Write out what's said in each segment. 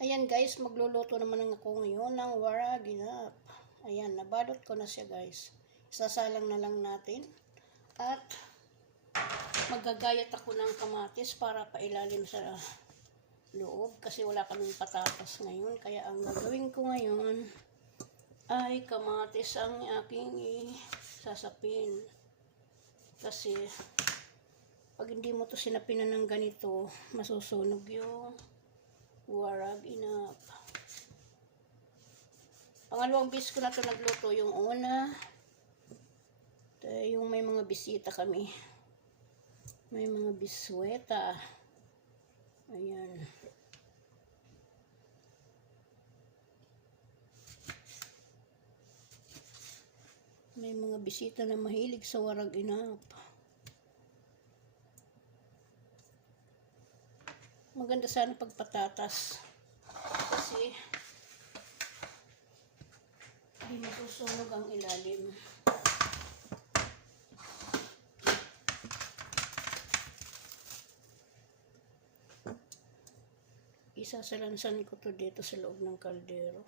Ayan guys, magluluto naman ako ngayon ng wara ginap. Ayan, nabalot ko na siya guys. Isasalang na lang natin. At magagayat ako ng kamatis para pailalim sa loob. Kasi wala kaming patatas ngayon. Kaya ang gagawin ko ngayon ay kamatis ang aking sasapin. Kasi pag hindi mo to sinapinan ng ganito, masusunog yung wara ginap. Pangalawang bis ko na to nagluto. Yung una, yung may mga bisita kami. May mga bisweta. Ayan. May mga bisita na mahilig sa wara ginap. Maganda sana pagpatatas. Kasi hindi masusunog ang ilalim. Isasalansan ko to dito sa loob ng kaldero.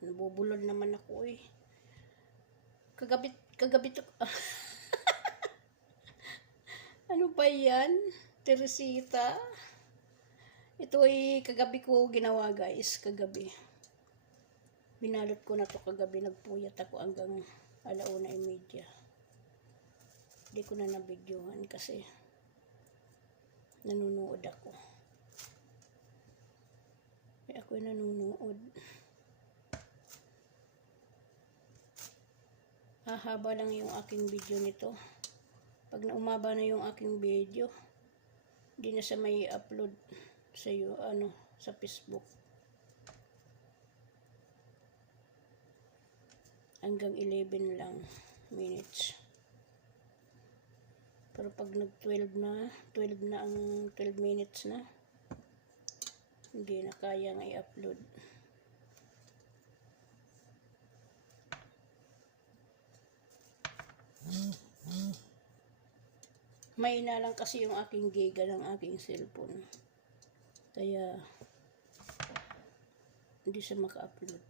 Nabubulol naman ako eh. Kagabit ano ba yan? Teresita? Ito ay kagabi ko ginawa guys, kagabi. Binalot ko na to kagabi, nagpuyat ako hanggang 1:30. Hindi ko na nabidyohan kasi nanunood ako. Kaya ako'y nanunood. Hahaba lang yung aking video nito. Pag naumaba na yung aking video, hindi na siya may upload sa sa Facebook. Hanggang 11 lang minutes. Pero pag nag-12 na ang 12 minutes na, hindi na kayang i-upload. Mahina lang kasi yung aking giga ng aking cellphone. Kaya hindi siya maka-upload.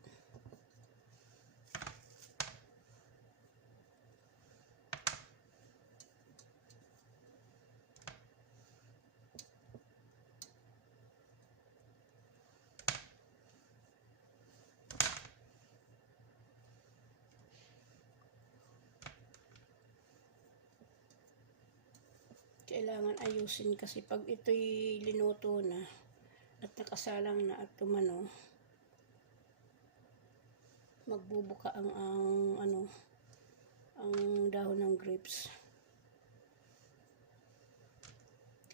Kailangan ayusin kasi pag ito'y linuto na at nakasalang na at tumano, magbubuka ang dahon ng grapes.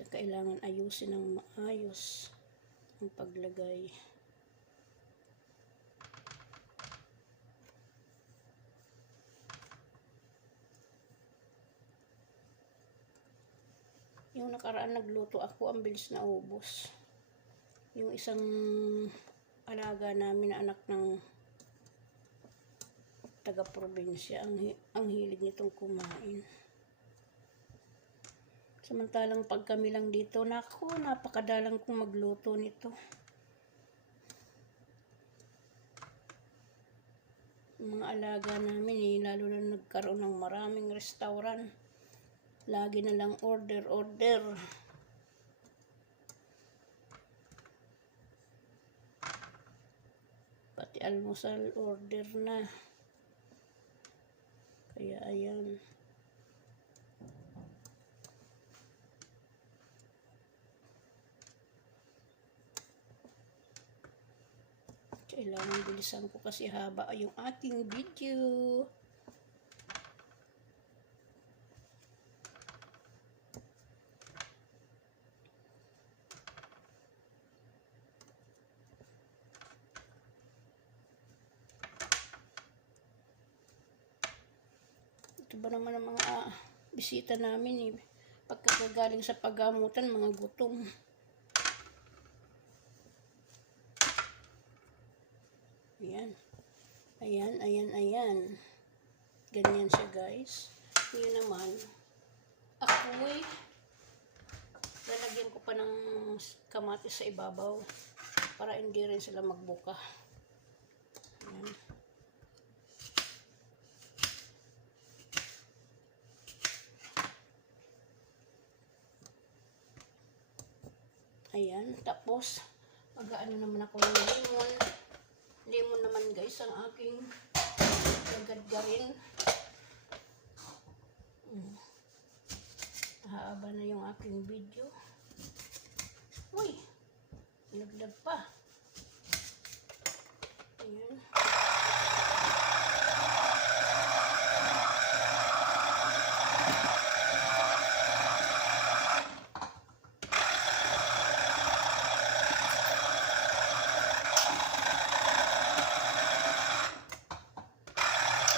Kailangan ayusin ng maayos ang paglagay. Yung nakaraan nagluto ako, ang bilis na ubos. Yung isang alaga namin na anak ng taga-probinsya, ang hilig nitong kumain. Samantalang pag kami lang dito, naku, napakadalang kong magluto nito. Yung mga alaga namin lalo na nagkaroon ng maraming restaurant. Lagi na lang order. Pati almusal order na. Kaya ayan. Kailangan bilisan ko kasi haba yung ating video. Ito ba naman ang mga bisita namin pagkakagaling sa paggamutan, mga gutom. Ayan. Ganyan siya guys. Ngayon naman, ako'y Lalagyan ko pa ng kamatis sa ibabaw para hindi rin sila magbuka. Ayan. Ayan, tapos mag-aano naman ako ng lemon. Lemon naman guys ang aking gagadgarin. Haba na yung aking video. Uy, naglag pa. Ayan.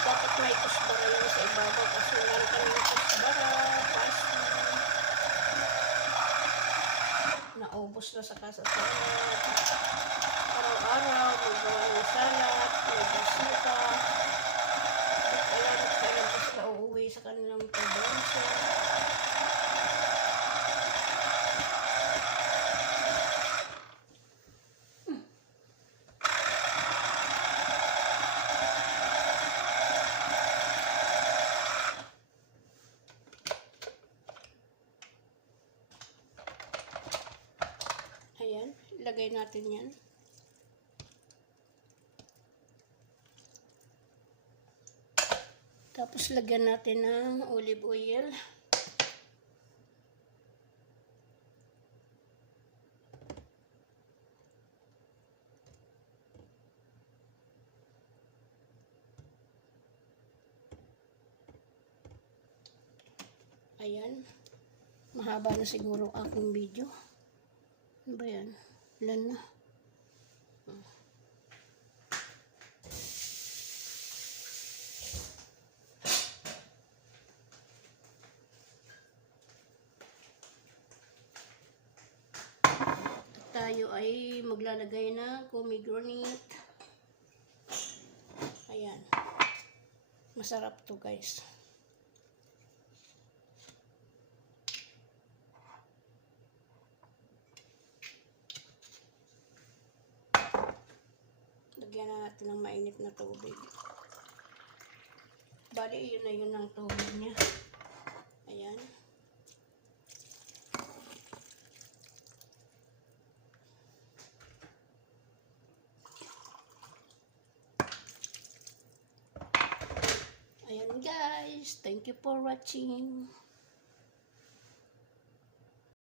Dapat may kusbara yun sa ibabaw kasi wala kami kusbara, pasti. Naubos na sa kasa-salad. Araw-araw, magawa ng salad, may bisita. At kailan pa sila uuwi sa kanilang probinsya. Ayan, ilagay natin yan. Tapos lagyan natin ng olive oil. Ayan, mahaba na siguro aking video. Ano ba yan? Ilan na? Tayo ay maglalagay na pomegranate. Ayan. Masarap to guys. Lagyan na natin ng mainit na tubig. Bali, yun na yun ang tubig niya. Ayan. Ayan guys. Thank you for watching.